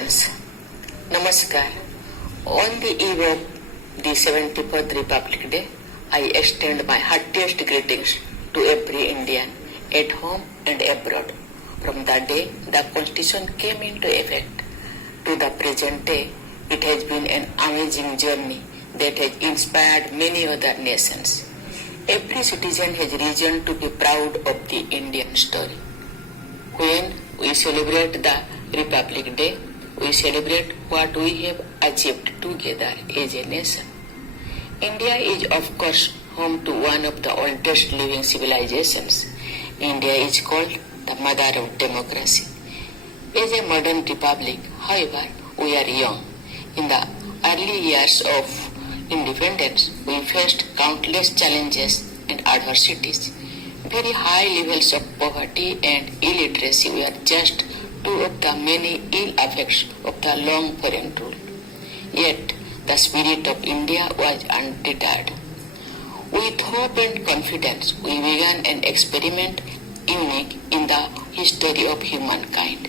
Indians. Namaskar. On the eve of the 74th Republic Day, I extend my heartiest greetings to every Indian at home and abroad. From the day the Constitution came into effect to the present day, it has been an amazing journey that has inspired many other nations. Every citizen has reason to be proud of the Indian story. When we celebrate the Republic Day, we celebrate what we have achieved together as a nation. India is of course home to one of the oldest living civilizations. India is called the mother of democracy. As a modern republic, however, we are young. In the early years of independence, we faced countless challenges and adversities. Very high levels of poverty and illiteracy were just two of the many ill effects of the long foreign rule. Yet, the spirit of India was undeterred. With hope and confidence, we began an experiment unique in the history of humankind.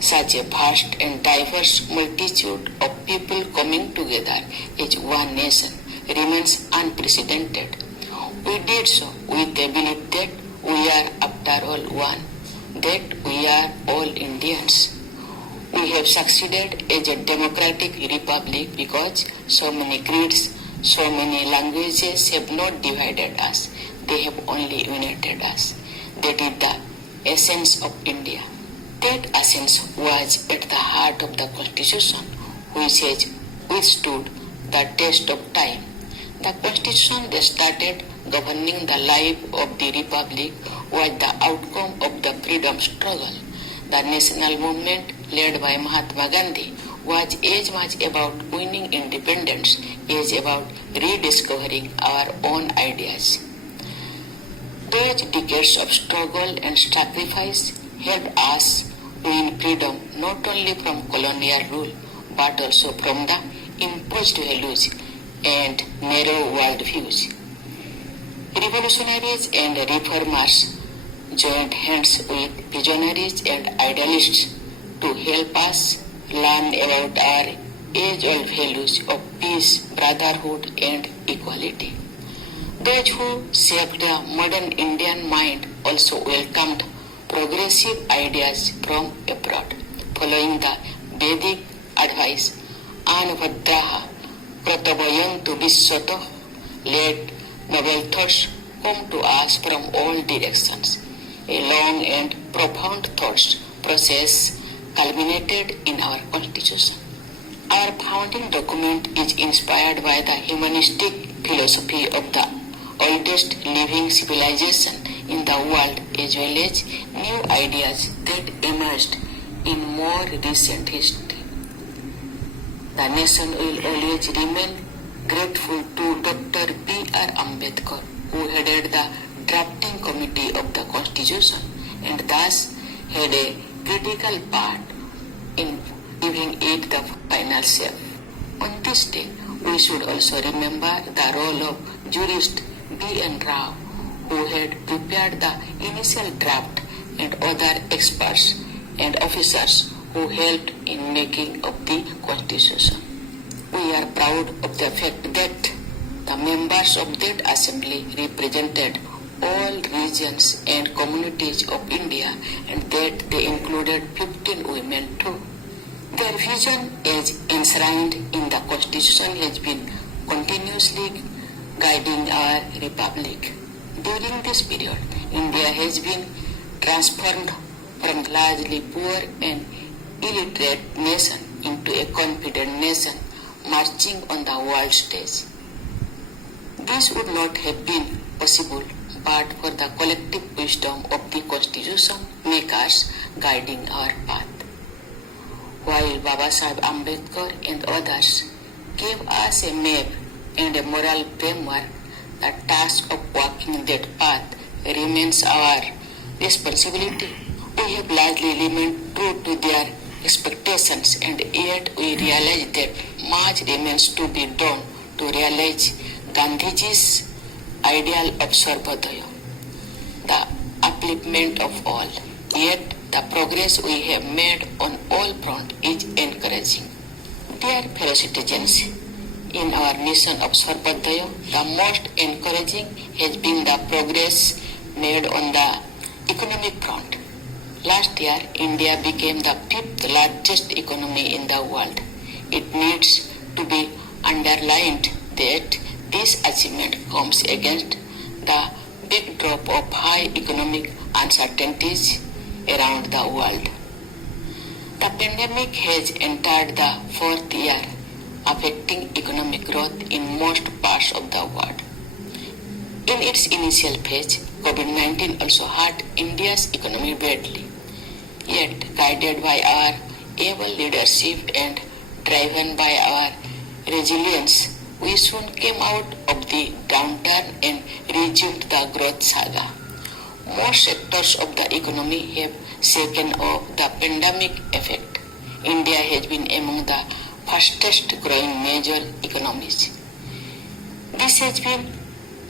Such a vast and diverse multitude of people coming together as one nation remains unprecedented. We did so with the belief that we are after all one, that we are all Indians. We have succeeded as a democratic republic because so many creeds, so many languages have not divided us, they have only united us. That is the essence of India. That essence was at the heart of the Constitution, which has withstood the test of time. The Constitution that started governing the life of the Republic was the outcome of the freedom struggle. The national movement led by Mahatma Gandhi was as much about winning independence as about rediscovering our own ideas. Those decades of struggle and sacrifice helped us win freedom not only from colonial rule but also from the imposed values and narrow worldviews. Revolutionaries and reformers joined hands with visionaries and idealists to help us learn about our age-old values of peace, brotherhood, and equality. Those who shaped the modern Indian mind also welcomed progressive ideas from abroad. Following the Vedic advice, Anubhadraha Pratavayantu Vishwato, let noble thoughts come to us from all directions. A long and profound thought process culminated in our Constitution. Our founding document is inspired by the humanistic philosophy of the oldest living civilization in the world as well as new ideas that emerged in more recent history. The nation will always remain grateful to Dr. B.R. Ambedkar, who headed the drafting committee of the Constitution and thus had a critical part in giving it the final shape. On this day, we should also remember the role of jurist B.N. Rao, who had prepared the initial draft, and other experts and officers who helped in making of the Constitution. We are proud of the fact that the members of that assembly represented all regions and communities of India and that they included 15 women too. Their vision as enshrined in the Constitution has been continuously guiding our republic. During this period, India has been transformed from largely poor and illiterate nation into a confident nation marching on the world stage. This would not have been possible but for the collective wisdom of the Constitution makers guiding our path. While Babasaheb Ambedkar and others gave us a map and a moral framework, the task of walking that path remains our responsibility. We have largely remained true to their expectations, and yet we realize that much remains to be done to realize Gandhiji's ideal of Sarvodaya, the upliftment of all. Yet The progress we have made on all fronts is encouraging. Dear fellow citizens, in our mission of Sarvodaya, the most encouraging has been the progress made on the economic front. Last year, India became the fifth largest economy in the world. It needs to be underlined that this achievement comes against the backdrop of high economic uncertainties around the world. The pandemic has entered the fourth year, affecting economic growth in most parts of the world. In its initial phase, COVID-19 also hurt India's economy badly. Yet, guided by our able leadership and driven by our resilience, we soon came out of the downturn and resumed the growth saga. Most sectors of the economy have shaken off the pandemic effect. India has been among the fastest growing major economies. This has been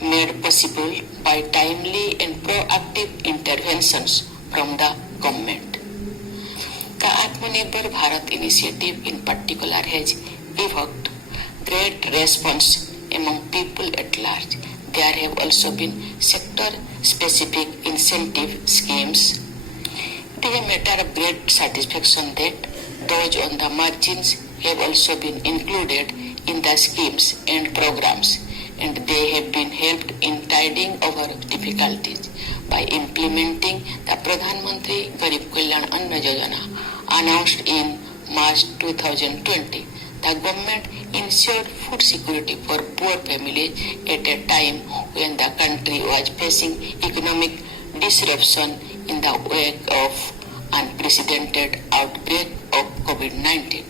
made possible by timely and proactive interventions from the government. The Atmanirbhar Bharat initiative in particular has evoked great response among people at large. There have also been sector-specific incentive schemes. It is a matter of great satisfaction that those on the margins have also been included in the schemes and programs, and they have been helped in tiding over difficulties by implementing the Pradhan Mantri Garib Kalyan Anna Yojana announced in March 2020. The government ensured food security for poor families at a time when the country was facing economic disruption in the wake of unprecedented outbreak of COVID-19.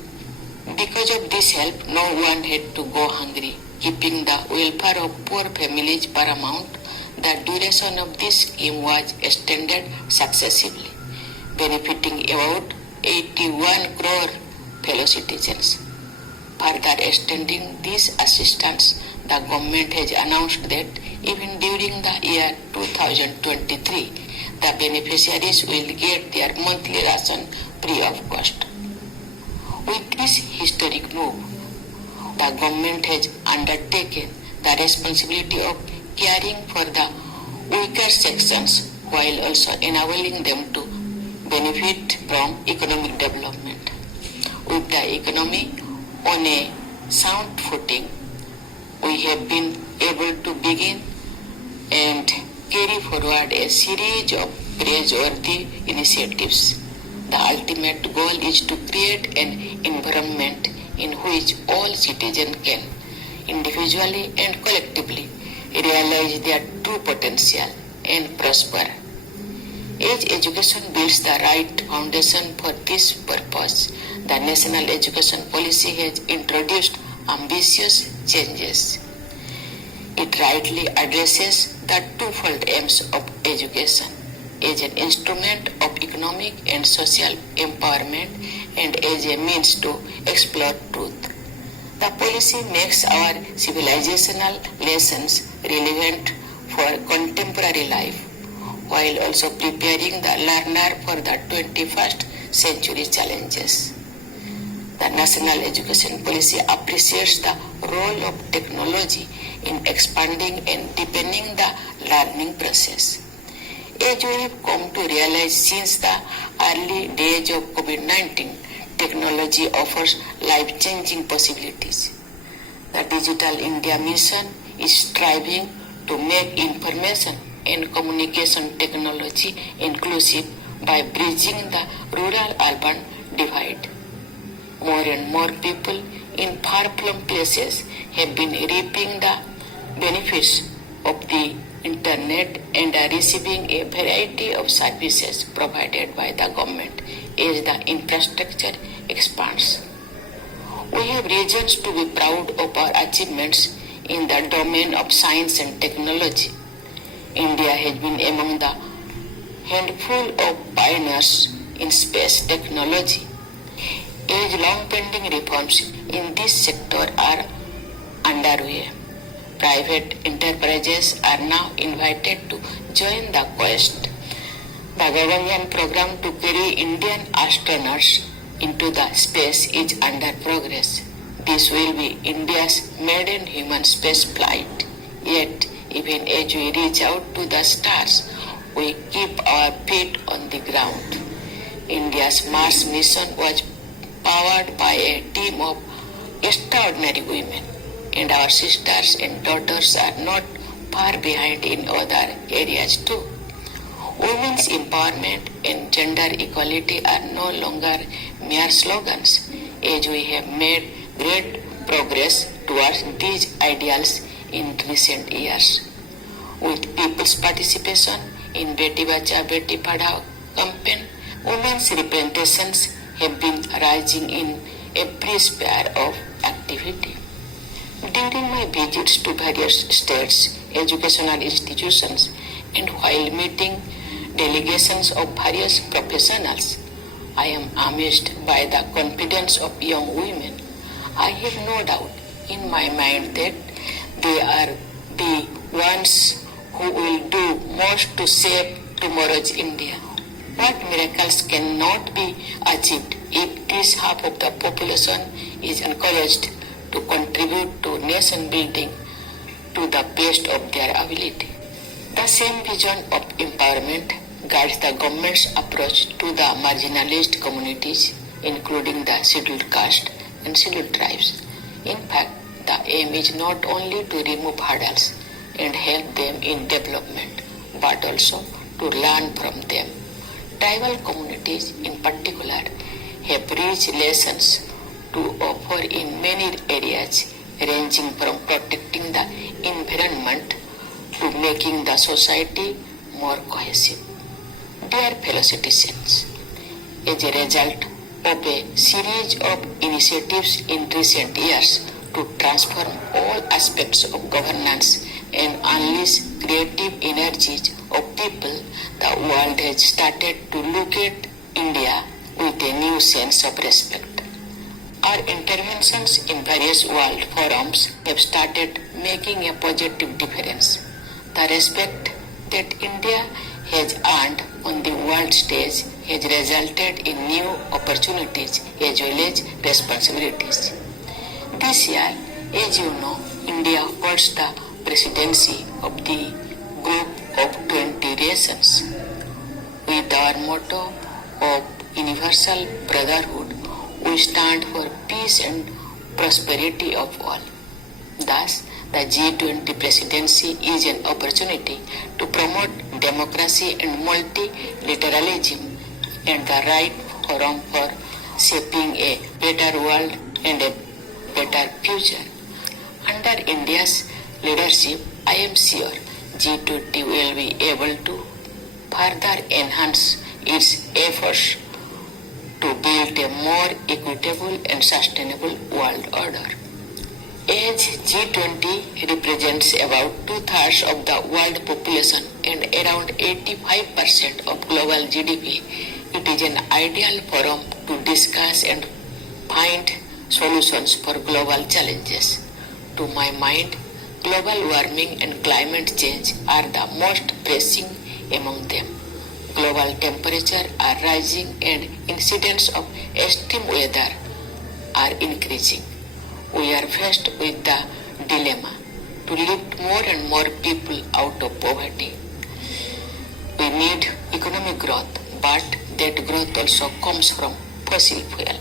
Because of this help, no one had to go hungry, keeping the welfare of poor families paramount. The duration of this scheme was extended successively, benefiting about 81 crore fellow citizens. Further extending this assistance, the government has announced that even during the year 2023, the beneficiaries will get their monthly ration free of cost. With this historic move, the government has undertaken the responsibility of caring for the weaker sections while also enabling them to benefit from economic development. With the economy on a sound footing, we have been able to begin and carry forward a series of praiseworthy initiatives. The ultimate goal is to create an environment in which all citizens can, individually and collectively, realize their true potential and prosper. As education builds the right foundation for this purpose, the National Education Policy has introduced ambitious changes. It rightly addresses the twofold aims of education as an instrument of economic and social empowerment and as a means to explore truth. The policy makes our civilizational lessons relevant for contemporary life, while also preparing the learner for the 21st century challenges. The National Education Policy appreciates the role of technology in expanding and deepening the learning process. As we have come to realize since the early days of COVID-19, technology offers life-changing possibilities. The Digital India Mission is striving to make information and communication technology inclusive by bridging the rural-urban divide. More and more people in far-flung places have been reaping the benefits of the internet and are receiving a variety of services provided by the government as the infrastructure expands. We have reasons to be proud of our achievements in the domain of science and technology. India has been among the handful of pioneers in space technology. As long-pending reforms in this sector are underway, private enterprises are now invited to join the quest. The Gaganyaan program to carry Indian astronauts into the space is under progress. This will be India's maiden human space flight. Yet, even as we reach out to the stars, we keep our feet on the ground. India's Mars mission was powered by a team of extraordinary women, and our sisters and daughters are not far behind in other areas too. Women's empowerment and gender equality are no longer mere slogans, as we have made great progress towards these ideals in recent years. With people's participation in Beti Bachao Beti Padhao campaign, women's representations have been rising in every sphere of activity. During my visits to various states, educational institutions, and while meeting delegations of various professionals, I am amazed by the confidence of young women. I have no doubt in my mind that they are the ones who will do most to save tomorrow's India. What miracles cannot be achieved if this half of the population is encouraged to contribute to nation building to the best of their ability. The same vision of empowerment guides the government's approach to the marginalized communities, including the scheduled caste and scheduled tribes. In fact, the aim is not only to remove hurdles and help them in development, but also to learn from them. Tribal communities, in particular, have rich lessons to offer in many areas, ranging from protecting the environment to making the society more cohesive. Dear fellow citizens, as a result of a series of initiatives in recent years to transform all aspects of governance and unleash creative energies of people, the world has started to look at India with a new sense of respect. Our interventions in various world forums have started making a positive difference. The respect that India has earned on the world stage has resulted in new opportunities as well as responsibilities. This year, as you know, India holds the presidency of the Group of 20 Nations. With our motto of universal brotherhood, we stand for peace and prosperity of all. Thus, the G20 presidency is an opportunity to promote democracy and multilateralism and the right forum for shaping a better world and a better future. Under India's leadership, I am sure G20 will be able to further enhance its efforts to build a more equitable and sustainable world order. As G20 represents about two-thirds of the world population and around 85% of global GDP, it is an ideal forum to discuss and find solutions for global challenges. To my mind, global warming and climate change are the most pressing among them. Global temperatures are rising and incidents of extreme weather are increasing. We are faced with the dilemma to lift more and more people out of poverty. We need economic growth, but that growth also comes from fossil fuel.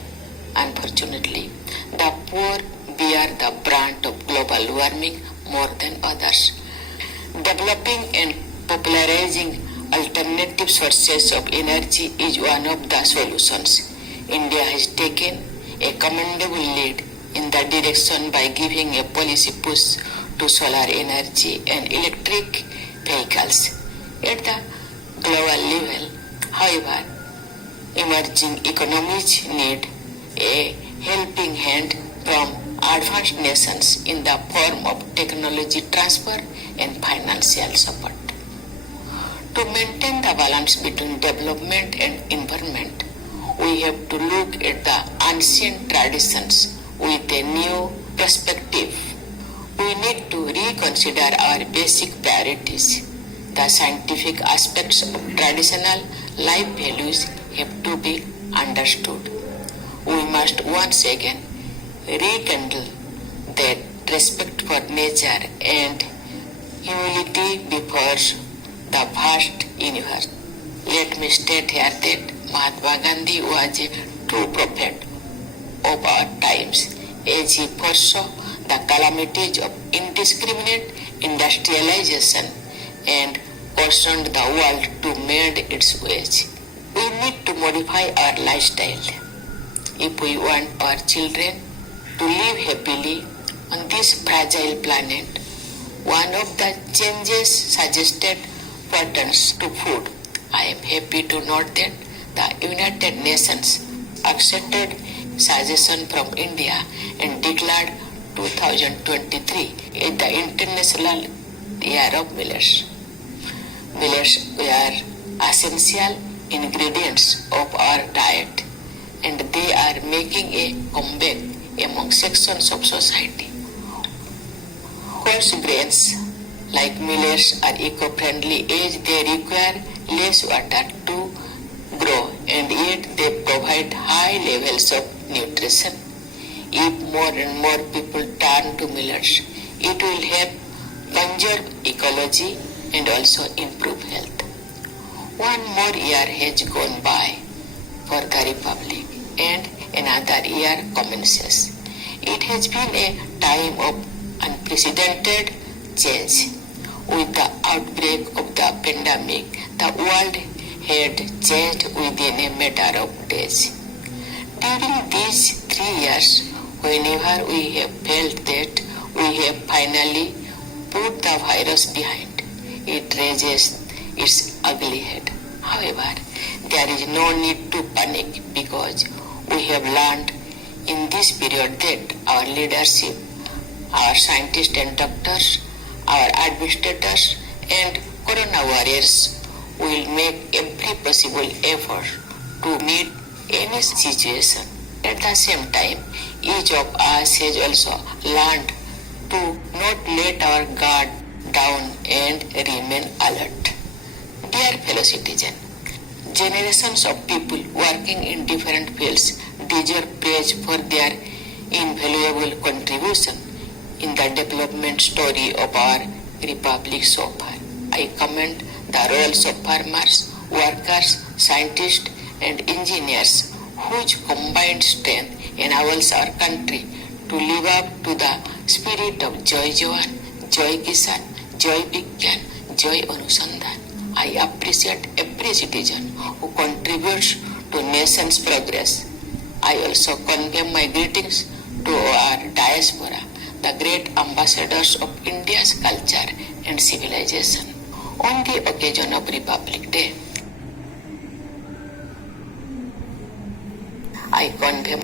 Unfortunately, the poor bear the brunt of global warming more than others. Developing and popularizing alternative sources of energy is one of the solutions. India has taken a commendable lead in the direction by giving a policy push to solar energy and electric vehicles. At the global level, however, emerging economies need a helping hand from advanced nations in the form of technology transfer and financial support. To maintain the balance between development and environment, we have to look at the ancient traditions with a new perspective. We need to reconsider our basic priorities. The scientific aspects of traditional life values have to be understood. We must once again rekindle that respect for nature and humility before the vast universe. Let me state here that Mahatma Gandhi was a true prophet of our times as he foresaw the calamities of indiscriminate industrialization and cautioned the world to mend its ways. We need to modify our lifestyle if we want our children to live happily on this fragile planet. One of the changes suggested pertains to food. I am happy to note that the United Nations accepted suggestion from India and declared 2023 as the International Year of Millets. Millets were essential ingredients of our diet, and they are making a comeback among sections of society. Coarse grains like millets are eco-friendly as they require less water to grow, and yet they provide high levels of nutrition. If more and more people turn to millets, it will help conserve ecology and also improve health. One more year has gone by for the Republic and another year commences. It has been a time of unprecedented change. With the outbreak of the pandemic, the world had changed within a matter of days. During these 3 years, whenever we have felt that we have finally put the virus behind, it raises its ugly head. However, there is no need to panic because we have learned in this period that our leadership, our scientists and doctors, our administrators and corona warriors will make every possible effort to meet any situation. At the same time, each of us has also learned to not let our guard down and remain alert. Dear fellow citizen, generations of people working in different fields deserve praise for their invaluable contribution in the development story of our republic so far. I commend the roles of farmers, workers, scientists and engineers whose combined strength enables our country to live up to the spirit of Joy Jawan, Joy Kisan, Joy Vigyan, Joy Anusandhan. I appreciate every citizen who contributes to nation's progress. I also convey my greetings to our diaspora, the great ambassadors of India's culture and civilization. On the occasion of Republic Day, I convey